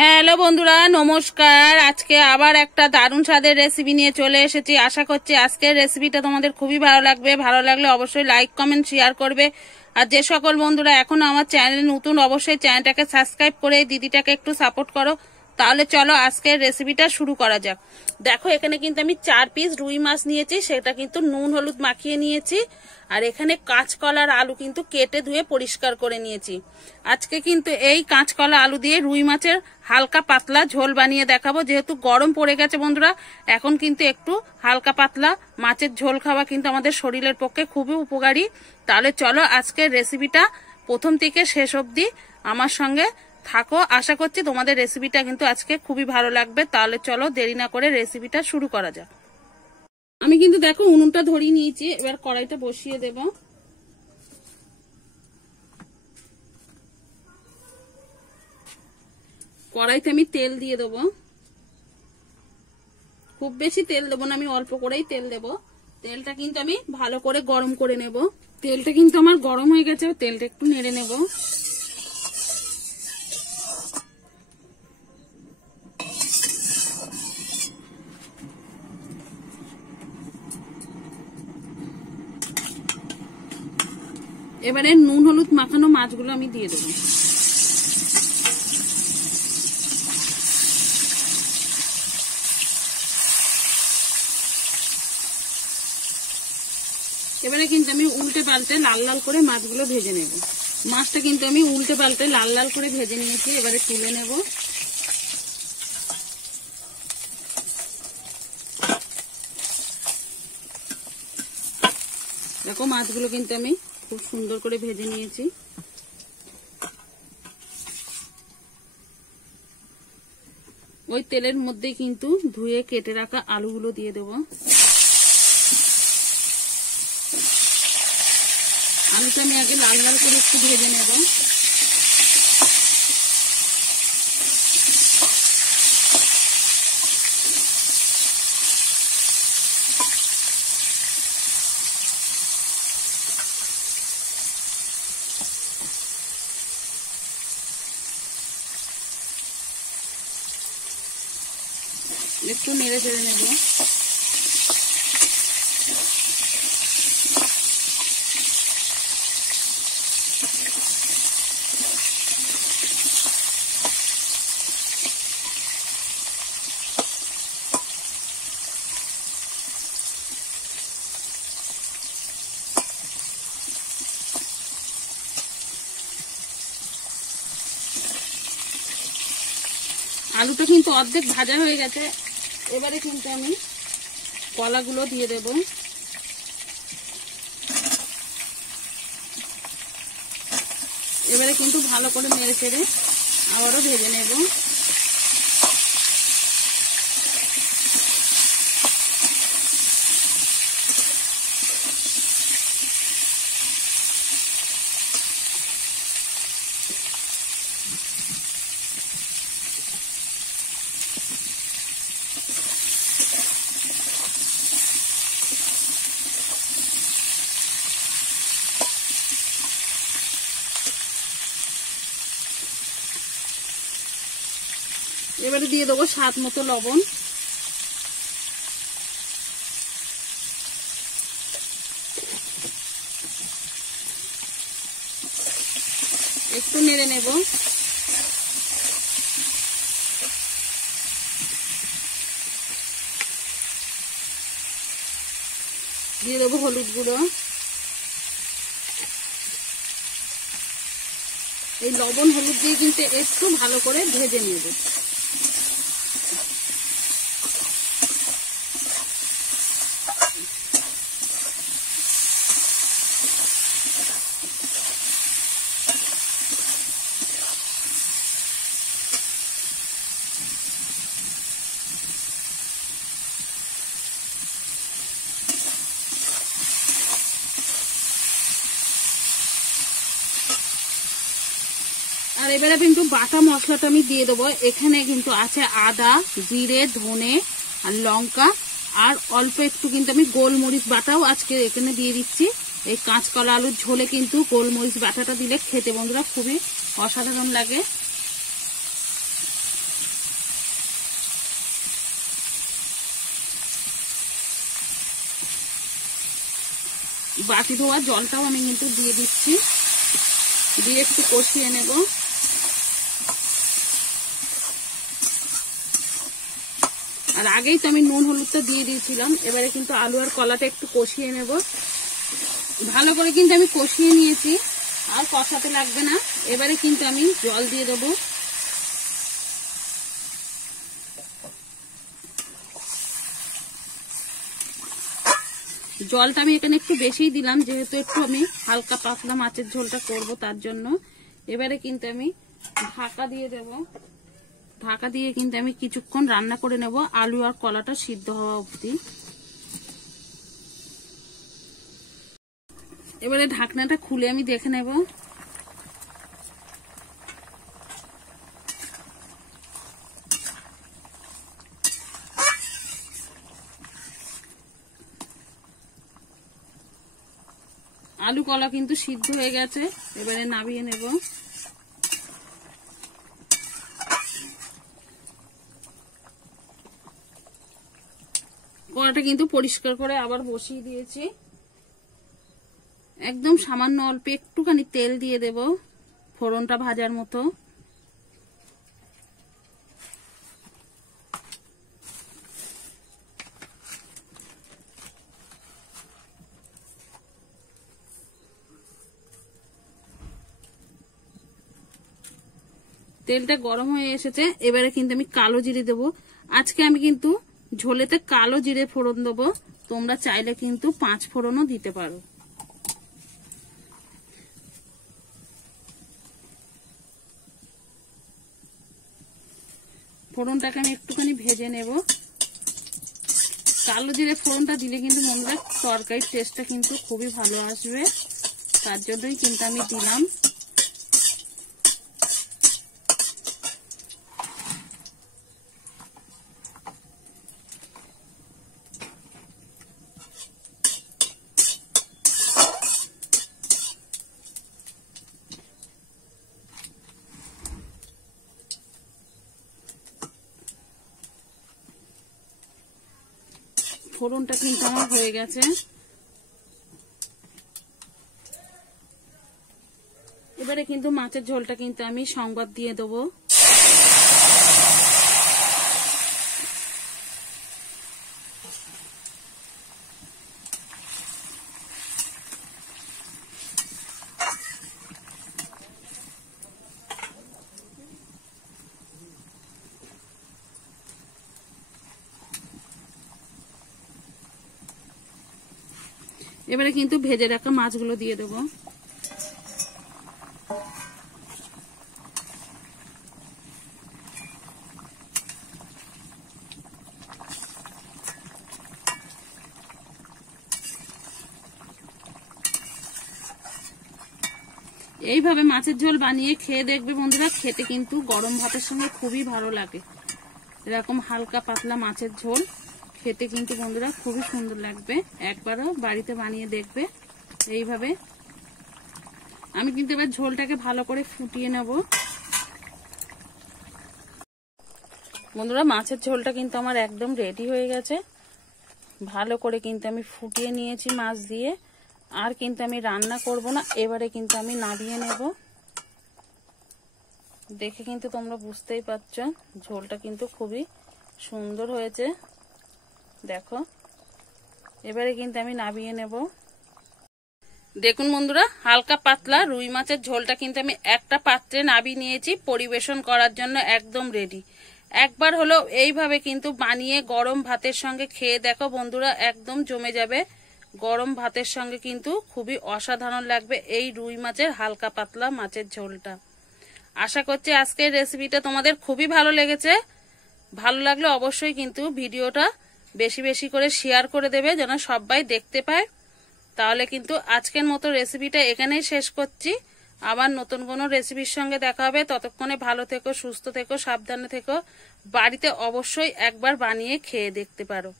Hello বন্ধুরা, নমস্কার। আজকে আবার একটা দারুণ স্বাদের রেসিপি নিয়ে চলে এসেছি। আশা করছি আজকের রেসিপিটা তোমাদের খুবই ভালো লাগবে। ভালো লাগলে অবশ্যই লাইক কমেন্ট শেয়ার করবে। আর যে সকল বন্ধুরা এখনো আমার চ্যানেলে নতুন, অবশ্যই চ্যানেলটাকে সাবস্ক্রাইব করে দিদিটাকে একটু সাপোর্ট করো। তাহলে চলো আজকের রেসিপিটা শুরু করা যাক। দেখো, এখানে কিন্তু আমি 4 পিস রুই মাছ নিয়েছি, সেটা কিন্তু নুন হলুদ মাখিয়ে নিয়েছি। আর এখানে কাঁচকলা আর আলু কিন্তু কেটে ধুয়ে পরিষ্কার করে নিয়েছি। আজকে কিন্তু এই কাঁচকলা আলু দিয়ে রুই মাছের হালকা পাতলা ঝোল বানিয়ে দেখাবো। যেহেতু গরম পড়ে গেছে বন্ধুরা, এখন কিন্তু একটু হালকা পাতলা মাছের ঝোল খাওয়া কিন্তু আমাদের শরীরের পক্ষে খুবই উপকারী। তাহলে চলো আজকের রেসিপিটা প্রথম থেকে শেষ অবধি আমার সঙ্গে থাকো। আশা করছি তোমাদের রেসিপিটা কিন্তু আজকে খুবই ভালো লাগবে। তাহলে চলো দেরি না করে রেসিপিটা শুরু করা যাক। আমি কিন্তু দেখো উনুনটা ধরিয়ে নিয়েছি, এবার কড়াইটা বসিয়ে দেব। কড়াইতে আমি তেল দিয়ে দেবো। খুব বেশি তেল দেবো না, আমি অল্প করেই তেল দেব। তেলটা কিন্তু আমি ভালো করে গরম করে নেব। তেলটা কিন্তু আমার গরম হয়ে গেছে, তেলটা একটু নেড়ে নেব। এবারে নুন হলুদ মাখানো মাছগুলো আমি দিয়ে দেবো। এবারে কিন্তু আমি উল্টে পাল্টে লাল লাল করে মাছগুলো ভেজে নেব। মাছটা কিন্তু আমি উল্টে পাল্টে লাল লাল করে ভেজে নিয়েছি, এবারে তুলে নেব। দেখো মাছগুলো কিন্তু আমি খুব সুন্দর করে ভেজে নিয়েছি। ওই তেলের মধ্যে কিন্তু ধুয়ে কেটে রাখা আলুগুলো দিয়ে দেবো। আলুটা আমি আগে লাল লাল করে একটু ভেজে নেব। একটু নেড়ে চেড়ে নেব। আলুটা কিন্তু অর্ধেক ভাজা হয়ে গেছে। এবারে কিন্তু আমি কলাগুলো দিয়ে দেব। এবারে কিন্তু ভালো করে নেড়ে চেড়ে আবারও ভেজে নেব। এবারে দিয়ে দেবো স্বাদ মতো লবণ। একটু নেড়ে নেব। দিয়ে দেবো হলুদ গুঁড়ো। এই লবণ হলুদ দিয়ে কিন্তু একটু ভালো করে ভেজে নেব। আর এবারে কিন্তু বাটা মশলাটা আমি দিয়ে দেবো। এখানে কিন্তু আছে আদা, জিরে, ধনে আর লঙ্কা, আর অল্প একটু কিন্তু আমি গোলমরিচ বাটাও আজকে এখানে দিয়ে দিচ্ছি। এই কাঁচকলা আলুর ঝোলে কিন্তু গোলমরিচ বাটাটা দিলে খেতে বন্ধুরা খুবই অসাধারণ লাগে। বাটি ধোয়া জলটাও আমি কিন্তু দিয়ে দিচ্ছি, দিয়ে একটু কষিয়ে নেব। আর আগেই তো আমি নুন হলুদটা দিয়ে দিয়েছিলাম। এবারে কিন্তু আলু আর কলাটা একটু কষিয়ে নেব। ভালো করে কিন্তু আমি কষিয়ে নিয়েছি, আর কষাতে লাগবে না। এবারে কিন্তু আমি জল দিয়ে দেবো। জলটা আমি এখানে একটু বেশিই দিলাম, যেহেতু একটু আমি হালকা পাতলা মাছের ঝোলটা করব তার জন্য। এবারে কিন্তু আমি ঢাকা দিয়ে দেব। ঢাকা দিয়ে কিন্তু আমি কিছুক্ষণ রান্না করে নেব, আলু আর কলাটা সিদ্ধ হওয়া অবধি। এবারে ঢাকনাটা খুলে আমি দেখে নেব। আলু কলা কিন্তু সিদ্ধ হয়ে গেছে, এবারে নামিয়ে নেব। কড়াটা কিন্তু পরিষ্কার করে আবার বসিয়ে দিয়েছি। একদম সামান্য অল্প একটুখানি তেল দিয়ে দেব ফোড়নটা ভাজার মতো। তেলটা গরম হয়ে এসেছে, এবারে কিন্তু আমি কালো জিরে দেবো। আজকে আমি কিন্তু ঝোলেতে কালো জিরে ফোড়ন দেবো, তোমরা চাইলে কিন্তু 5 ফোড়নও দিতে পারো। ফোড়নটাকে আমি একটুখানি ভেজে নেব। কালো জিরে ফোড়নটা দিলে কিন্তু বন্ধুরা তরকারির টেস্টটা কিন্তু খুবই ভালো আসবে, তার জন্যই কিন্তু আমি দিলাম। ফোড়নটা কিন্তু আমার হয়ে গেছে। এবারে কিন্তু মাছের ঝোলটা কিন্তু আমি সংবাদ দিয়ে দেবো। এবারে কিন্তু ভেজে রাখা মাছগুলো দিয়ে দেবো। এইভাবে মাছের ঝোল বানিয়ে খেয়ে দেখবে বন্ধুরা, খেতে কিন্তু গরম ভাতের সঙ্গে খুবই ভালো লাগে। এরকম হালকা পাতলা মাছের ঝোল খেতে কিন্তু বন্ধুরা খুবই সুন্দর লাগবে। একবারও বাড়িতে বানিয়ে দেখবে এইভাবে। আমি কিন্তু এবার ঝোলটাকে ভালো করে ফুটিয়ে নেব। বন্ধুরা মাছের ঝোলটা কিন্তু আমার একদম রেডি হয়ে গেছে। ভালো করে কিন্তু আমি ফুটিয়ে নিয়েছি মাছ দিয়ে। আর কিন্তু আমি রান্না করব না, এবারে কিন্তু আমি নামিয়ে নেব। দেখে কিন্তু তোমরা বুঝতেই পারছো ঝোলটা কিন্তু খুবই সুন্দর হয়েছে, দেখো। এবারে কিন্তু আমি নামিয়ে নেব। দেখুন বন্ধুরা, হালকা পাতলা রুই মাছের ঝোলটা কিন্তু আমি একটা পাত্রে নামিয়ে নিয়েছি, পরিবেশন করার জন্য একদম রেডি। একবার হলো এইভাবে কিন্তু বানিয়ে গরম ভাতের সঙ্গে খেয়ে দেখো বন্ধুরা, একদম জমে যাবে। গরম ভাতের সঙ্গে কিন্তু খুবই অসাধারণ লাগবে এই রুই মাছের হালকা পাতলা মাছের ঝোলটা। আশা করছি আজকের রেসিপিটা তোমাদের খুবই ভালো লেগেছে। ভালো লাগলে অবশ্যই কিন্তু ভিডিওটা বেশি বেশি করে শেয়ার করে দেবে, যেন সবাই দেখতে পায়। তাহলে কিন্তু আজকের মতো রেসিপিটা এখানেই শেষ করছি। আবার নতুন কোনো রেসিপির সঙ্গে দেখা হবে। ততক্ষণে ভালো থেকো, সুস্থ থেকো, সাবধানে থেকো। বাড়িতে অবশ্যই একবার বানিয়ে খেয়ে দেখতে পারো।